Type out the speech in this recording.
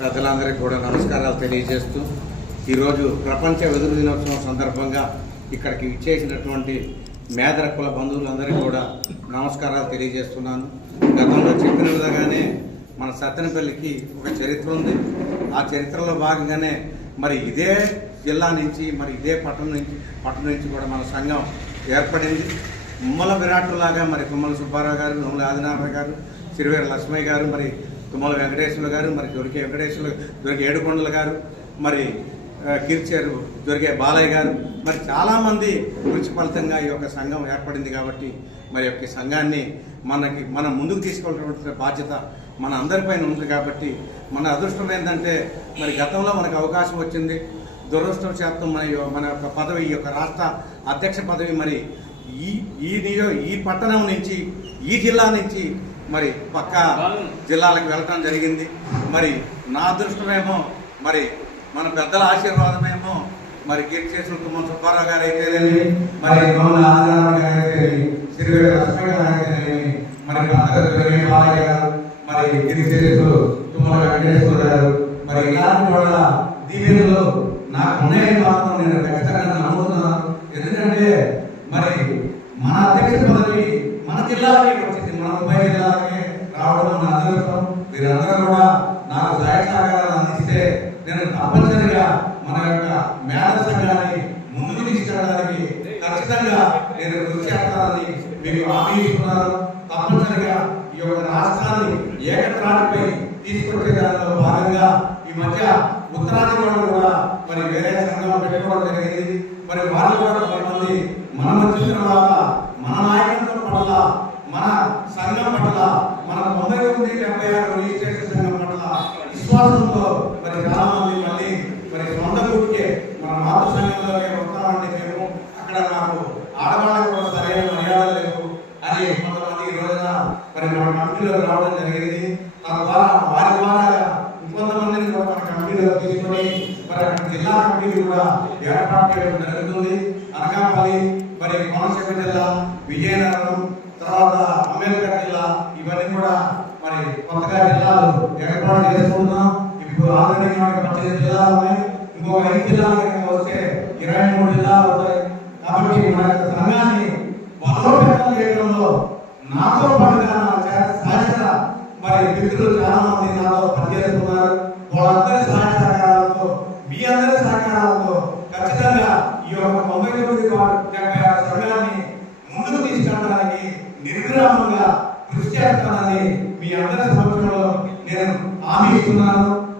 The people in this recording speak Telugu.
పెద్దలందరికీ కూడా నమస్కారాలు తెలియజేస్తూ ఈరోజు ప్రపంచ వెదురు దినోత్సవం సందర్భంగా ఇక్కడికి ఇచ్చేసినటువంటి మేదర కుల బంధువులందరికీ కూడా నమస్కారాలు తెలియజేస్తున్నాను. గతంలో చెప్పిన విధంగానే మన సత్తెనపల్లికి ఒక చరిత్ర ఉంది. ఆ చరిత్రలో భాగంగానే మరి ఇదే జిల్లా నుంచి మరి ఇదే పట్టణం నుంచి పట్టణం నుంచి కూడా మన సంఘం ఏర్పడింది. ముమ్మల విరాట్టులాగా మరి తుమ్మల సుబ్బారావు గారు నోముల ఆదినారాయణ గారు సిరివేర లక్ష్మయ్య గారు మరి తుమ్మల వెంకటేశ్వర గారు మరి దొరికే వెంకటేశ్వర దొరికే ఏడుకొండల గారు మరి ఆ, కీర్చారు దొరికే బాలయ్య గారు మరి చాలామంది కృషి ఫలితంగా ఈ యొక్క సంఘం ఏర్పడింది కాబట్టి మరి యొక్క సంఘాన్ని మనకి మనం ముందుకు తీసుకోవాల్సిన బాధ్యత మన అందరిపైన ఉంది కాబట్టి మన అదృష్టం ఏంటంటే మరి గతంలో మనకు అవకాశం వచ్చింది. దురదృష్టం శాతం మన మన యొక్క పదవి ఈ యొక్క రాష్ట్ర అధ్యక్ష పదవి మరి ఈ ఈ నియో ఈ పట్టణం నుంచి ఈ జిల్లా నుంచి మరి పక్క జిల్లాలకు వెళ్ళటం జరిగింది. మరి నా అదృష్టమేమో మరి మన పెద్దల ఆశీర్వాదమేమో మరి గిరి చేసిన తుమ్మ సుబ్బారావు గారు అయితేనేమి మరి గౌన ఆదినారాయణ గారు అయితేనేమి గారు అయితేనేమి మరి బాలయ్య గారు మరి కీర్తిశేషులు తుమ్మల వెంకటేశ్వర గారు మరి ఇలాంటి వాళ్ళ దీవెనలు నాకు ఉన్నాయని మాత్రం నేను ఖచ్చితంగా నమ్ముతున్నాను. ఎందుకంటే మరి మన అధ్యక్ష పదవి మన జిల్లాకే వచ్చింది మన ముప్పై జిల్లాకే రావడం మన అదృష్టం మీరందరూ కూడా నాకు సహాయ సహకారాలు అందిస్తే నేను తప్పనిసరిగా మన యొక్క మేధ సంఘాన్ని ముందుకు తీసుకెళ్ళడానికి ఖచ్చితంగా నేను కృషి చేస్తానని మీకు హామీ ఇస్తున్నాను తప్పనిసరిగా ఈ యొక్క రాష్ట్రాన్ని ఏకత్రాటిపై తీసుకొచ్చే దానిలో భాగంగా ఈ మధ్య ఉత్తరాది వాళ్ళు కూడా మరి వేరే సంఘం పెట్టుకోవడం జరిగింది. మరి వాళ్ళు కూడా కొంతమంది మనం వచ్చిన తర్వాత మన నాయకత్వం పట్ల మన సంఘం పట్ల మన తొంభై తొమ్మిది డెబ్బై ఆరు రిజిస్ట్రేషన్ సంఘం పట్ల విశ్వాసంతో మరి చాలా మంది మళ్ళీ మరి సొంత గుడికే మన మాతృ సంఘంలోనే వస్తామంటే మేము నాకు ఆడవాళ్ళకి కూడా సరైన మర్యాద లేవు అని కొంతమంది ఈ రోజున మరి మన కమిటీలో రావడం జరిగింది. తద్వారా వారి ద్వారా ఇంకొంతమందిని కూడా మన కమిటీలో తీసుకొని మరి జిల్లా కమిటీలు కూడా ఏర్పాటు చేయడం జరుగుతుంది. అనకాపల్లి మరి కోనసీమ జిల్లా విజయనగరం తర్వాత అంబేద్కర్ జిల్లా ఇవన్నీ కూడా మరి కొత్తగా జిల్లాలు ఏర్పాటు చేసుకుంటున్నాం. ఇప్పుడు ఆల్రెడీ మనకి పద్దెనిమిది జిల్లాలు ఉన్నాయి. ఇంకొక ఐదు జిల్లాలు వస్తే ఇరవై మూడు జిల్లాలు ఉంటాయి కాబట్టి మన యొక్క సంఘాన్ని బలోపేతం చేయడంలో నాతో పాటుగా శాశ్వత మరి మిత్రులు చాలా మంది నాతో పనిచేస్తున్నారు. వాళ్ళందరి సహాయ సహకారాలతో మీ అందరి సహకారాలతో ఖచ్చితంగా ఈ యొక్క తొంభై తొమ్మిది డెబ్బై ఆరు సంఘాన్ని ముందుకు తీసుకెళ్ళడానికి నిర్విరామంగా కృషి చేస్తానని మీ అందరి సమక్షంలో నేను హామీ ఇస్తున్నాను.